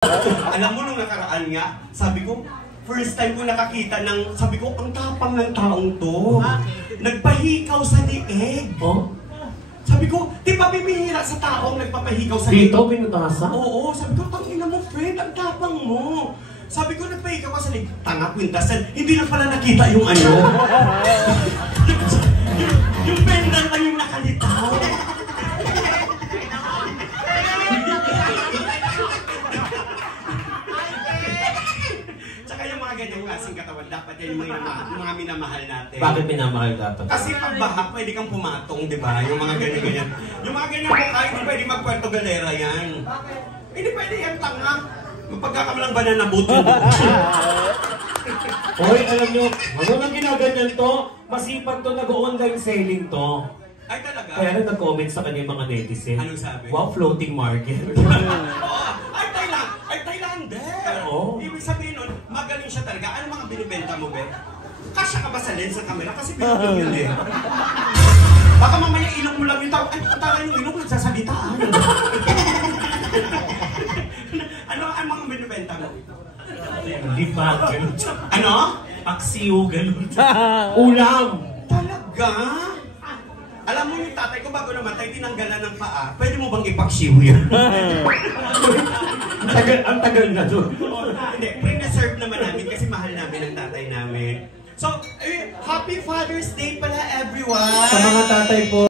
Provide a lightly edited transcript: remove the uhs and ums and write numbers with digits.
Alam mo, nung nakaraan nga, sabi ko, first time ko nakakita ng, sabi ko, ang tapang ng taong to. Nagpahikaw sa lieg. Oh? Sabi ko, di ba bibihira sa taong nagpapahikaw sa lieg? Dito, pinutasa? Oo, sabi ko, tangina mo, friend, ang tapang mo. Sabi ko, nagpahikaw ka sa lieg. Tanga, kwintasan, hindi na pala nakita yung ano. yung pendant lang yung nakalitaw. Tsaka yung mga ganyang klaseng katawan, dapat yan yung mga minamahal natin. Bakit minamahal dapat? Kasi pag baha, pwede kang pumatong, di ba? Yung mga ganyan-ganyan. Yung mga ganyan mukha, hindi pwede mag-Puerto Galera yan. Hindi pwede yan, tanga. Mapagkakamalang banana boat yun. Hoy, alam nyo, ano nang ginaganyan to? Masipag to, nag-online selling to. Ay, talaga? Kaya na nag-comment sa kanya yung mga netizen. Anong sabi? Wow, floating market. Ay, Thailander! Oo. Ibig sabihin nun, magaling siya talaga. Ano mga binibenta mo, be? Kasya ka ba sa lens ng camera? Kasi pinutong yun eh. Baka mamaya ilong mo lang yung tao. Ay, ang tara yung ilong, nagsasalita. Ano ang mga binibenta mo? Lipat, ganun. Ano? Paksiw, ganun. Ulam! Talaga? Alam mo yung tatay ko bago namatay, tinanggalan ng paa. Pwede mo bang ipaksiw yan? Ang tagal na doon. Hindi, pre-reserve naman namin kasi mahal namin ang tatay namin. So, Happy Father's Day pala everyone! Sa mga tatay po,